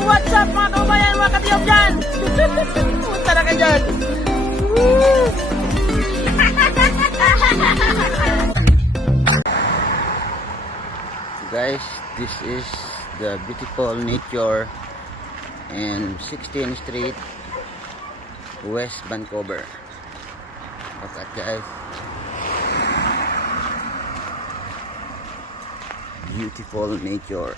what's up mga kabayan, mga katiyog dyan? Punta na ka dyan. Woo! Guys, this is the beautiful nature in 16th Street, West Vancouver. Look at guys. Beautiful nature.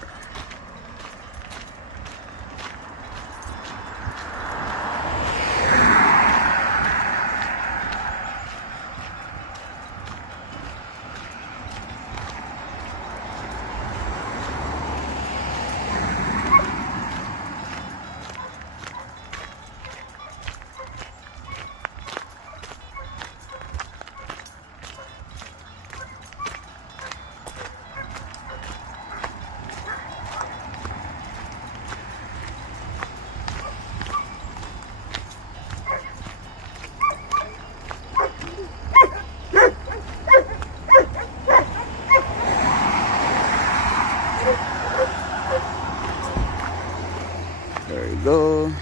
There you go.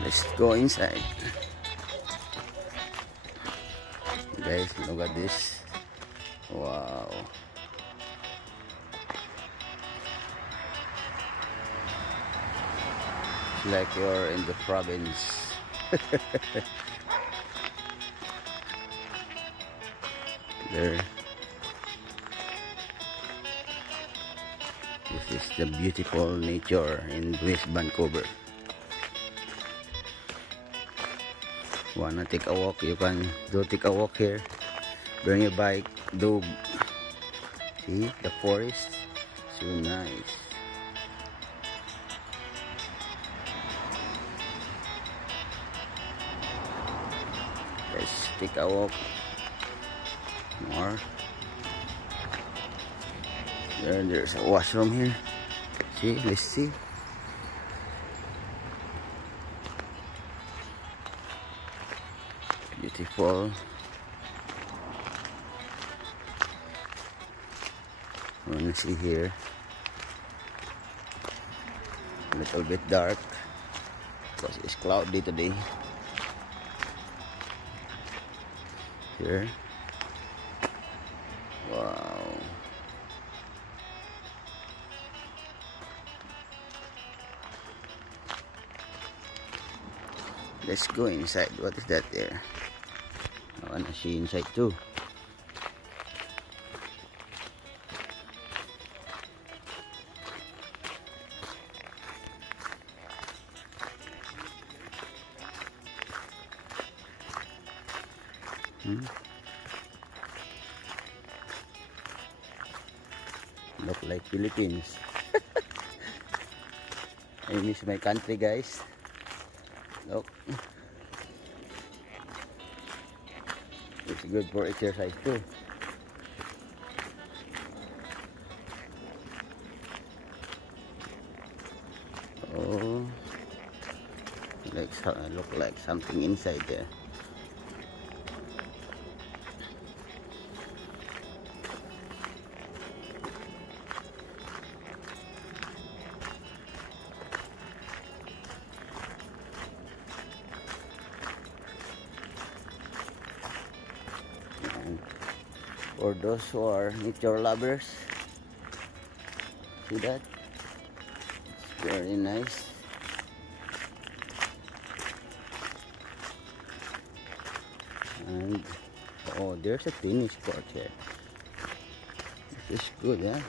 Let's go inside. Guys, look at this. Wow. It's like you're in the province. There. This is the beautiful nature in West Vancouver. Wanna take a walk? You can do take a walk here. Bring your bike. Do see the forest? So nice. Let's take a walk more. There's a washroom here. See, let's see. Beautiful. I wanna see here. A little bit dark because it's cloudy today. Here. Wow. Let's go inside. What is that there? I wanna see inside too. Look like Philippines. I miss my country, guys. Look, it's good for exercise too. Oh, look like something inside there. For those who are nature lovers, see that? It's very nice. And oh, there's a tennis court here. This is good, huh?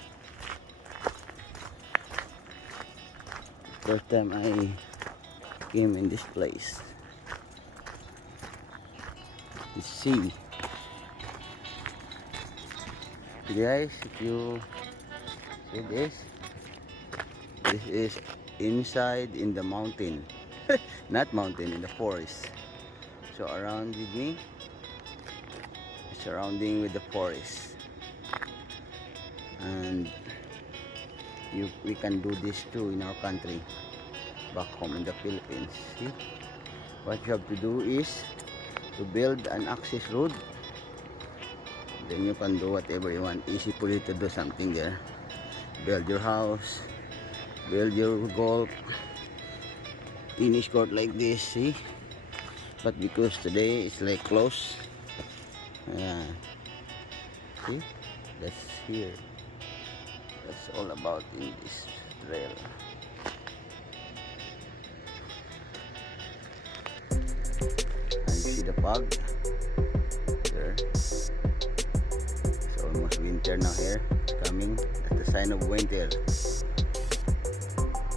First time I came in this place. The sea. Guys, if you see this is inside in the mountain. Not mountain, in the forest. So around with me, surrounding with the forest, and we can do this too in our country, back home in the Philippines. See, what you have to do is to build an access road. Then you can do whatever you want. Easy for you to do something there. Build your house, build your golf tennis court like this, see. But because today it's like close, yeah, see, that's here. That's all about in this trail. And you see the fog there. It's almost winter now here. It's coming. That's the sign of winter.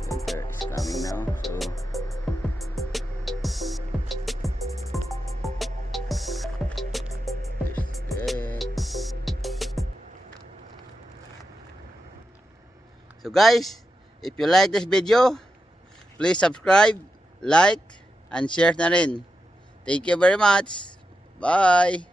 Winter is coming now. So so guys, if you like this video, please subscribe, like, and share na rin. Thank you very much. Bye!